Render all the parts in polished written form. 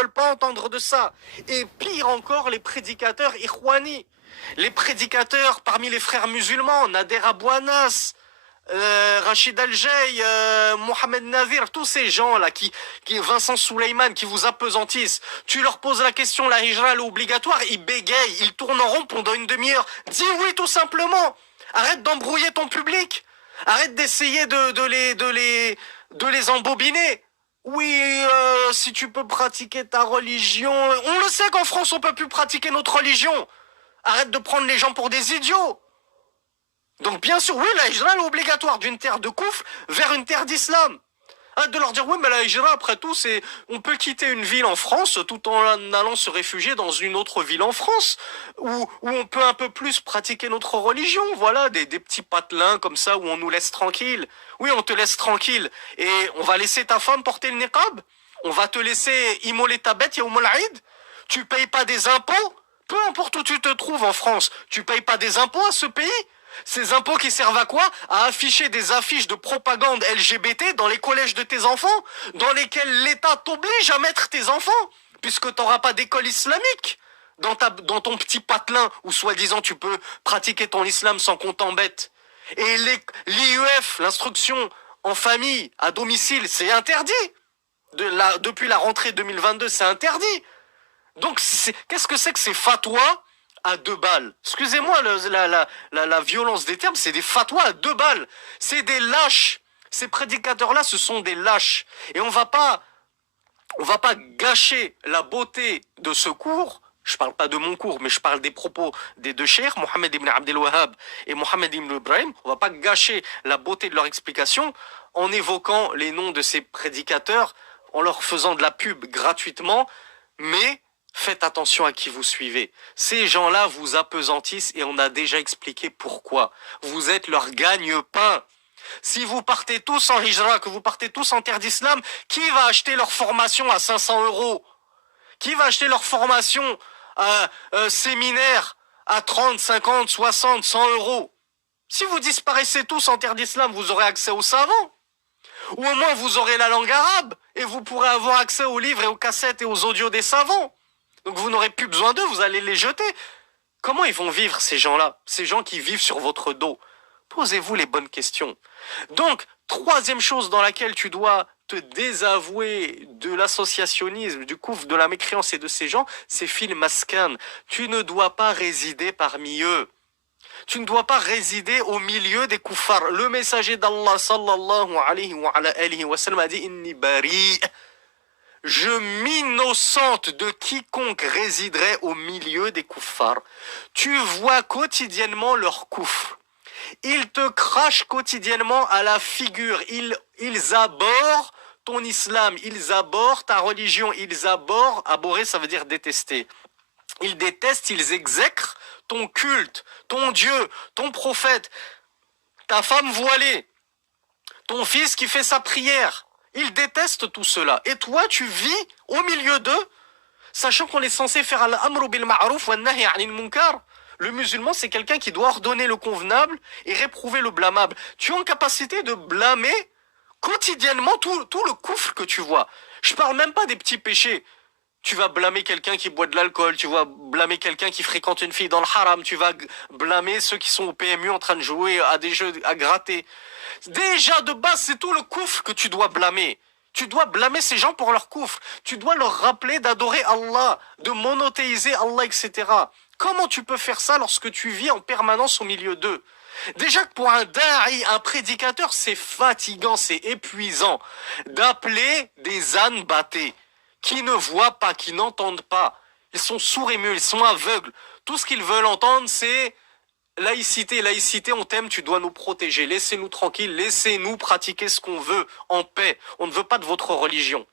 veulent pas entendre de ça. Et pire encore, les prédicateurs ikhwani, les prédicateurs parmi les frères musulmans, Nader Abou Anas, Rachid Al-Jay, Mohamed Nazir, tous ces gens-là, Vincent Souleyman, qui vous appesantissent. Tu leur poses la question, la hijra, elle est obligatoire, ils bégayent, ils tournent en rond pendant une demi-heure. Dis oui, tout simplement. Arrête d'embrouiller ton public. Arrête d'essayer de les embobiner. Oui, si tu peux pratiquer ta religion... On le sait qu'en France, on peut plus pratiquer notre religion. Arrête de prendre les gens pour des idiots. Donc bien sûr, oui, la hijra est obligatoire d'une terre de Koufr vers une terre d'islam. Arrête de leur dire, oui, mais la hijra, après tout, c'est... On peut quitter une ville en France tout en allant se réfugier dans une autre ville en France, où on peut un peu plus pratiquer notre religion. Voilà, des petits patelins comme ça, où on nous laisse tranquille. Oui, on te laisse tranquille. Et on va laisser ta femme porter le niqab. On va te laisser immoler ta bête, Yaoum al-Aïd. Tu payes pas des impôts. Peu importe où tu te trouves en France, tu payes pas des impôts à ce pays. Ces impôts qui servent à quoi? À afficher des affiches de propagande LGBT dans les collèges de tes enfants, dans lesquels l'État t'oblige à mettre tes enfants, puisque t'auras pas d'école islamique dans ton petit patelin où soi-disant tu peux pratiquer ton islam sans qu'on t'embête. Et l'IEF, l'instruction en famille, à domicile, c'est interdit. Depuis la rentrée 2022, c'est interdit. Donc, qu'est-ce que c'est que ces fatwas à 2 balles? Excusez-moi la violence des termes, c'est des fatwas à 2 balles. C'est des lâches. Ces prédicateurs-là, ce sont des lâches. Et on va pas gâcher la beauté de ce cours. Je parle pas de mon cours, mais je parle des propos des deux cheikhs, Mohamed ibn Abdel Wahhab et Mohamed ibn Ibrahim. On va pas gâcher la beauté de leur explication en évoquant les noms de ces prédicateurs, en leur faisant de la pub gratuitement, mais faites attention à qui vous suivez. Ces gens-là vous appesantissent et on a déjà expliqué pourquoi. Vous êtes leur gagne-pain. Si vous partez tous en hijra, que vous partez tous en terre d'islam, qui va acheter leur formation à 500 €? Qui va acheter leur formation à séminaire à 30, 50, 60, 100 €? Si vous disparaissez tous en terre d'islam, vous aurez accès aux savants. Ou au moins vous aurez la langue arabe et vous pourrez avoir accès aux livres et aux cassettes et aux audios des savants. Donc vous n'aurez plus besoin d'eux, vous allez les jeter. Comment ils vont vivre ces gens-là? Ces gens qui vivent sur votre dos. Posez-vous les bonnes questions. Donc, troisième chose dans laquelle tu dois te désavouer de l'associationnisme, du couvre, de la mécréance et de ces gens, c'est fil maskan. Tu ne dois pas résider parmi eux. Tu ne dois pas résider au milieu des koufars. Le messager d'Allah sallallahu alayhi wa sallam a dit « Inni bari » je m'innocente de quiconque résiderait au milieu des koufars. Tu vois quotidiennement leur koufr. Ils te crachent quotidiennement à la figure. Ils abhorrent ton islam. Ils abhorrent ta religion. Ils abhorrent, abhorrer ça veut dire détester. Ils détestent, ils exècrent ton culte, ton Dieu, ton prophète, ta femme voilée, ton fils qui fait sa prière. Ils détestent tout cela. Et toi, tu vis au milieu d'eux, sachant qu'on est censé faire al-amru bil ma'ruf wa nahi 'anil munkar. Le musulman, c'est quelqu'un qui doit ordonner le convenable et réprouver le blâmable. Tu es en capacité de blâmer quotidiennement tout le koufr que tu vois. Je parle même pas des petits péchés. Tu vas blâmer quelqu'un qui boit de l'alcool, tu vas blâmer quelqu'un qui fréquente une fille dans le haram, tu vas blâmer ceux qui sont au PMU en train de jouer à des jeux à gratter. Déjà de base, c'est tout le koufr que tu dois blâmer. Tu dois blâmer ces gens pour leur koufr. Tu dois leur rappeler d'adorer Allah, de monothéiser Allah, etc. Comment tu peux faire ça lorsque tu vis en permanence au milieu d'eux? Déjà que pour un da'i, un prédicateur, c'est fatigant, c'est épuisant d'appeler des ânes battés qui ne voient pas, qui n'entendent pas. Ils sont sourds et muets, ils sont aveugles. Tout ce qu'ils veulent entendre, c'est laïcité, laïcité, on t'aime, tu dois nous protéger. Laissez-nous tranquilles, laissez-nous pratiquer ce qu'on veut en paix. On ne veut pas de votre religion.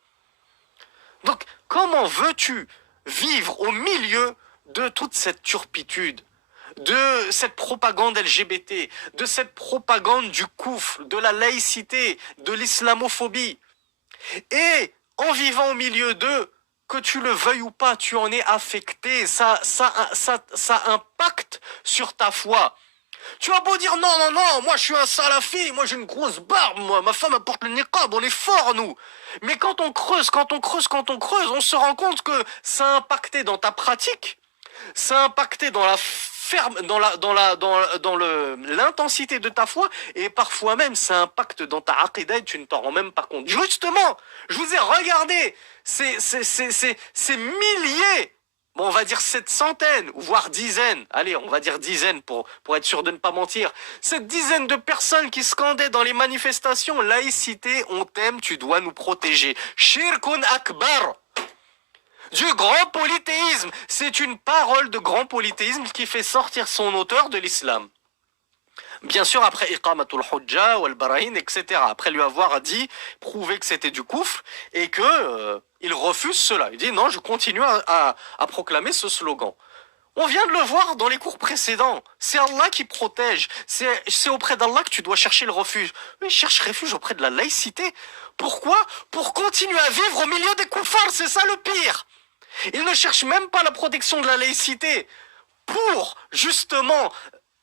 Donc, comment veux-tu vivre au milieu de toute cette turpitude, de cette propagande LGBT, de cette propagande du koufr, de la laïcité, de l'islamophobie? Et en vivant au milieu d'eux, que tu le veuilles ou pas, tu en es affecté, ça impacte sur ta foi. Tu as beau dire non, non, non, moi je suis un salafi, moi j'ai une grosse barbe, moi, ma femme apporte le niqab, on est fort nous. Mais quand on creuse, on se rend compte que ça a impacté dans ta pratique, ça a impacté dans la ferme, l'intensité de ta foi, et parfois même ça impacte dans ta aqidah et tu ne t'en rends même pas compte. Justement, je vous ai regardé ces milliers, bon, on va dire cette centaine, voire dizaines, allez, on va dire dizaines pour être sûr de ne pas mentir, cette dizaine de personnes qui scandaient dans les manifestations, laïcité, on t'aime, tu dois nous protéger. Shirkun akbar. Du grand polythéisme. C'est une parole de grand polythéisme qui fait sortir son auteur de l'islam. Bien sûr, après iqamatul hujja wal barahin, etc. Après lui avoir dit, prouvé que c'était du koufr et que il refuse cela. Il dit non, je continue à proclamer ce slogan. On vient de le voir dans les cours précédents. C'est Allah qui protège. C'est auprès d'Allah que tu dois chercher le refuge. Mais cherche refuge auprès de la laïcité. Pourquoi? Pour continuer à vivre au milieu des koufars. C'est ça le pire. Il ne cherche même pas la protection de la laïcité pour, justement,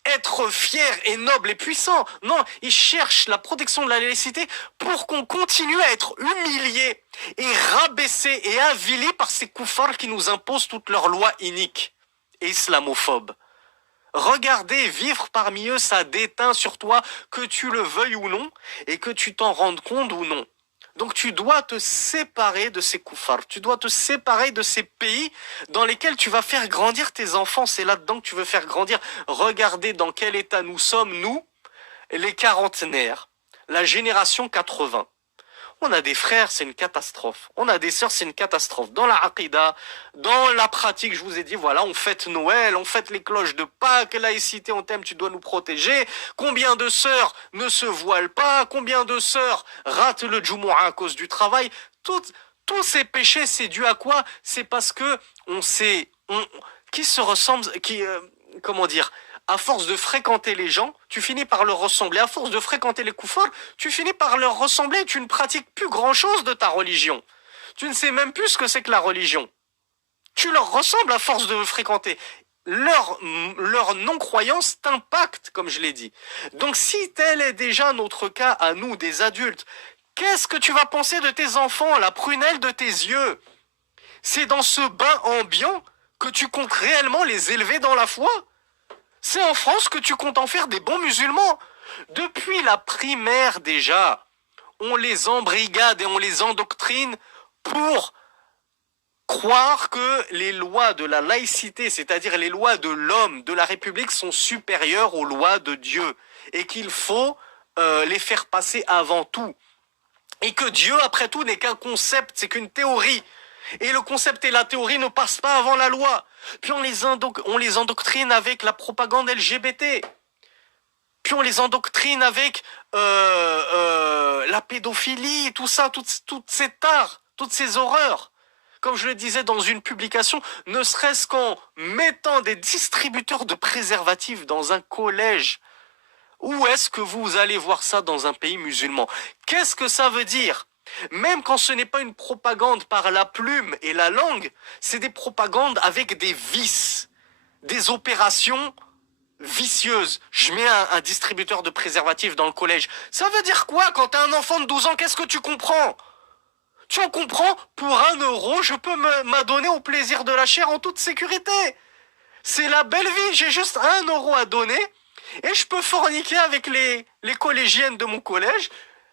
être fier et noble et puissant. Non, il cherche la protection de la laïcité pour qu'on continue à être humilié et rabaissé et avili par ces koufars qui nous imposent toutes leurs lois iniques et islamophobes. Regarder, vivre parmi eux, ça déteint sur toi, que tu le veuilles ou non, et que tu t'en rendes compte ou non. Donc tu dois te séparer de ces koufars, tu dois te séparer de ces pays dans lesquels tu vas faire grandir tes enfants, c'est là-dedans que tu veux faire grandir. Regardez dans quel état nous sommes, nous, les quarantenaires, la génération 80. On a des frères, c'est une catastrophe. On a des sœurs, c'est une catastrophe. Dans la aqidah, dans la pratique, je vous ai dit, voilà, on fête Noël, on fête les cloches de Pâques, laïcité, on t'aime, tu dois nous protéger. Combien de sœurs ne se voilent pas? Combien de sœurs ratent le Jumu'ah à cause du travail? Tous ces péchés, c'est dû à quoi? C'est parce que qui se ressemble, comment dire, à force de fréquenter les gens, tu finis par leur ressembler. À force de fréquenter les koufars, tu finis par leur ressembler et tu ne pratiques plus grand-chose de ta religion. Tu ne sais même plus ce que c'est que la religion. Tu leur ressembles à force de fréquenter. Leur non-croyance t'impacte, comme je l'ai dit. Donc si tel est déjà notre cas à nous, des adultes, qu'est-ce que tu vas penser de tes enfants, la prunelle de tes yeux? C'est dans ce bain ambiant que tu comptes réellement les élever dans la foi? C'est en France que tu comptes en faire des bons musulmans. Depuis la primaire déjà, on les embrigade et on les endoctrine pour croire que les lois de la laïcité, c'est-à-dire les lois de l'homme, de la République, sont supérieures aux lois de Dieu et qu'il faut les faire passer avant tout. Et que Dieu, après tout, n'est qu'un concept, c'est qu'une théorie. Et le concept et la théorie ne passent pas avant la loi. Puis on les endoctrine avec la propagande LGBT. Puis on les endoctrine avec la pédophilie, tout ça, toute cette art, toutes ces horreurs. Comme je le disais dans une publication, ne serait-ce qu'en mettant des distributeurs de préservatifs dans un collège. Où est-ce que vous allez voir ça dans un pays musulman? Qu'est-ce que ça veut dire? Même quand ce n'est pas une propagande par la plume et la langue, c'est des propagandes avec des vices, des opérations vicieuses. Je mets un distributeur de préservatifs dans le collège. Ça veut dire quoi quand t'as un enfant de 12 ans? Qu'est-ce que tu comprends? Tu en comprends? Pour 1 €, je peux m'adonner au plaisir de la chair en toute sécurité. C'est la belle vie, j'ai juste 1 € à donner et je peux forniquer avec les collégiennes de mon collège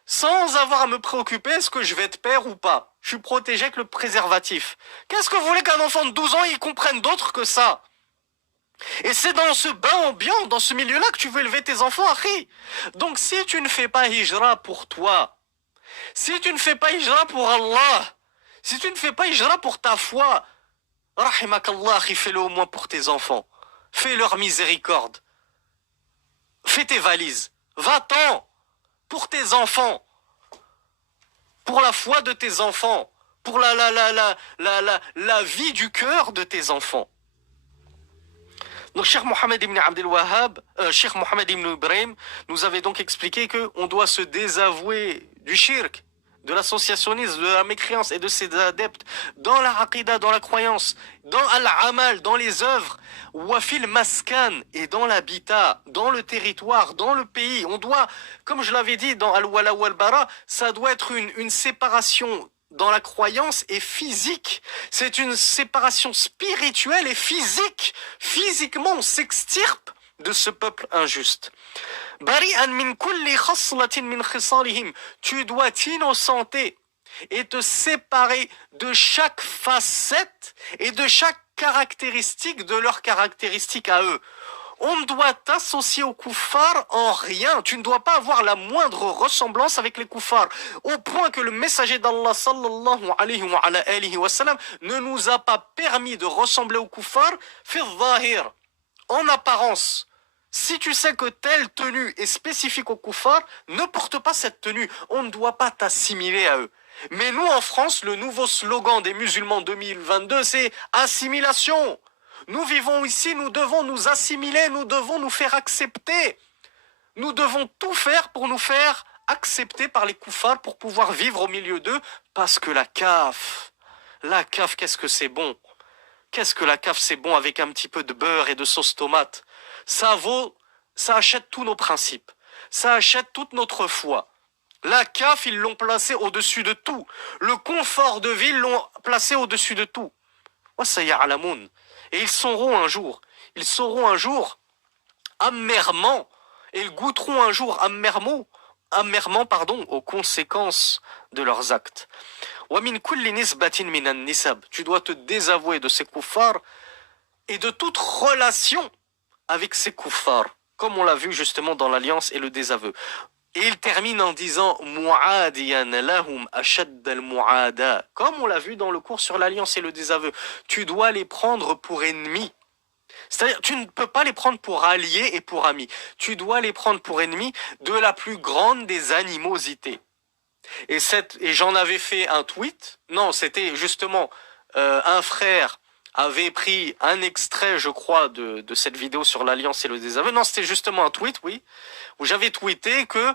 sans avoir à me préoccuper est-ce que je vais être père ou pas. Je suis protégé avec le préservatif. Qu'est-ce que vous voulez qu'un enfant de 12 ans il comprenne d'autre que ça? Et c'est dans ce bain ambiant, dans ce milieu-là que tu veux élever tes enfants, Akhi. Donc si tu ne fais pas hijra pour toi, si tu ne fais pas hijra pour Allah, si tu ne fais pas hijra pour ta foi, rahimakallah, Akhi, fais-le au moins pour tes enfants. Fais leur miséricorde. Fais tes valises. Va-t'en pour tes enfants. Pour la foi de tes enfants. Pour la vie du cœur de tes enfants. Donc, Cheikh Mohammed ibn Abdel Wahhab, Cheikh Mohammed ibn Ibrahim, nous avait donc expliqué qu'on doit se désavouer du shirk, de l'associationnisme, de la mécréance et de ses adeptes dans la aqidah, dans la croyance, dans al-amal, dans les œuvres, wafil maskan et dans l'habitat, dans le territoire, dans le pays. On doit, comme je l'avais dit dans al-wala wal-bara, ça doit être une séparation dans la croyance et physique. C'est une séparation spirituelle et physique. Physiquement, on s'extirpe de ce peuple injuste. Tu dois t'innocenter et te séparer de chaque facette et de chaque caractéristique de leurs caractéristiques à eux. On ne doit t'associer aux kuffars en rien. Tu ne dois pas avoir la moindre ressemblance avec les kuffars. Au point que le messager d'Allah sallallahu alayhi wa sallam ne nous a pas permis de ressembler aux kuffars fi dhahir, en apparence. Si tu sais que telle tenue est spécifique aux kuffars, ne porte pas cette tenue. On ne doit pas t'assimiler à eux. Mais nous, en France, le nouveau slogan des musulmans 2022, c'est « assimilation ». Nous vivons ici, nous devons nous assimiler, nous devons nous faire accepter. Nous devons tout faire pour nous faire accepter par les kuffars pour pouvoir vivre au milieu d'eux, parce que la kaf, qu'est-ce que c'est bon. Qu'est-ce que la kaf, c'est bon avec un petit peu de beurre et de sauce tomate. Ça achète tous nos principes. Ça achète toute notre foi. La kaf, ils l'ont placé au-dessus de tout. Le confort de vie, ils l'ont placé au-dessus de tout. Et ils sauront un jour, amèrement, et ils goûteront un jour amèrement, aux conséquences de leurs actes. Tu dois te désavouer de ces kuffars et de toute relation avec ces kuffars, comme on l'a vu justement dans l'alliance et le désaveu. Et il termine en disant comme on l'a vu dans le cours sur l'alliance et le désaveu. Tu dois les prendre pour ennemis. C'est-à-dire, tu ne peux pas les prendre pour alliés et pour amis. Tu dois les prendre pour ennemis de la plus grande des animosités. Et j'en avais fait un tweet. Non, c'était justement un frère avait pris un extrait, je crois, de cette vidéo sur l'alliance et le désaveu. Non, c'était justement un tweet, oui, où j'avais tweeté que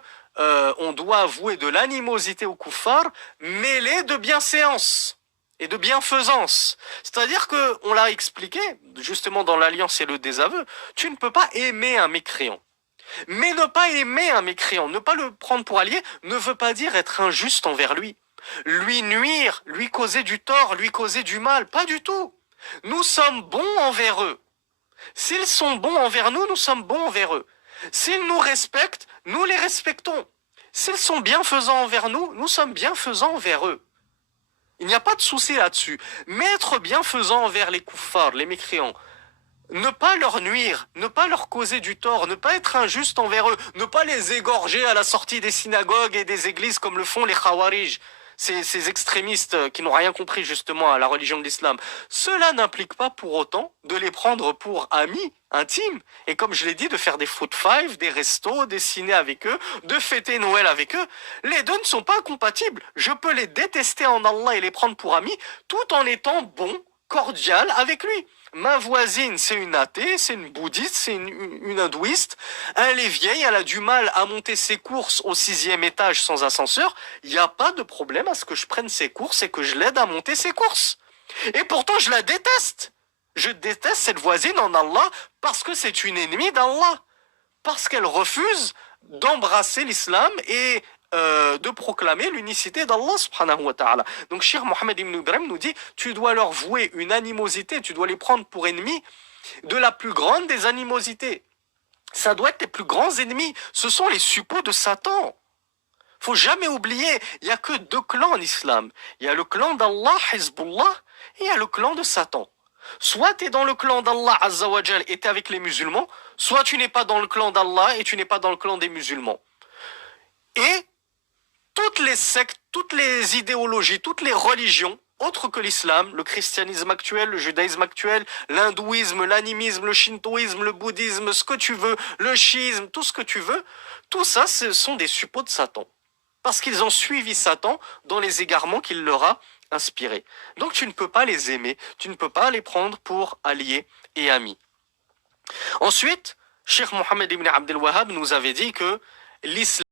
on doit avouer de l'animosité aux kuffars mêlée de bienséance et de bienfaisance. C'est-à-dire que on l'a expliqué, justement dans l'alliance et le désaveu, tu ne peux pas aimer un mécréant. Mais ne pas aimer un mécréant, ne pas le prendre pour allié, ne veut pas dire être injuste envers lui. Lui nuire, lui causer du tort, lui causer du mal, pas du tout. Nous sommes bons envers eux. S'ils sont bons envers nous, nous sommes bons envers eux. S'ils nous respectent, nous les respectons. S'ils sont bienfaisants envers nous, nous sommes bienfaisants envers eux. Il n'y a pas de souci là-dessus. Mais être bienfaisant envers les kuffars, les mécréants, ne pas leur nuire, ne pas leur causer du tort, ne pas être injuste envers eux, ne pas les égorger à la sortie des synagogues et des églises comme le font les khawarij, ces extrémistes qui n'ont rien compris justement à la religion de l'islam. Cela n'implique pas pour autant de les prendre pour amis intimes, et comme je l'ai dit, de faire des food five, des restos, des ciné avec eux, de fêter Noël avec eux. Les deux ne sont pas incompatibles. Je peux les détester en Allah et les prendre pour amis, tout en étant bon, cordial avec lui. Ma voisine, c'est une athée, c'est une bouddhiste, c'est une hindouiste. Elle est vieille, elle a du mal à monter ses courses au 6e étage sans ascenseur. Il n'y a pas de problème à ce que je prenne ses courses et que je l'aide à monter ses courses. Et pourtant, je la déteste. Je déteste cette voisine en Allah parce que c'est une ennemie d'Allah. Parce qu'elle refuse d'embrasser l'islam et de proclamer l'unicité d'Allah subhanahu wa ta'ala. Donc Cheikh Mohammed ibn Ibrahim nous dit, tu dois leur vouer une animosité, tu dois les prendre pour ennemis de la plus grande des animosités. Ça doit être tes plus grands ennemis. Ce sont les suppôts de Satan. Faut jamais oublier, il n'y a que deux clans en islam. Il y a le clan d'Allah, Hezbollah, et il y a le clan de Satan. Soit tu es dans le clan d'Allah Azza wa Jal et tu es avec les musulmans, soit tu n'es pas dans le clan d'Allah et tu n'es pas dans le clan des musulmans. Et toutes les sectes, toutes les idéologies, toutes les religions, autres que l'islam, le christianisme actuel, le judaïsme actuel, l'hindouisme, l'animisme, le shintoïsme, le bouddhisme, ce que tu veux, le chiisme, tout ce que tu veux, tout ça, ce sont des suppôts de Satan. Parce qu'ils ont suivi Satan dans les égarements qu'il leur a inspirés. Donc tu ne peux pas les aimer, tu ne peux pas les prendre pour alliés et amis. Ensuite, Cheikh Mohammed ibn Abdel Wahhab nous avait dit que l'islam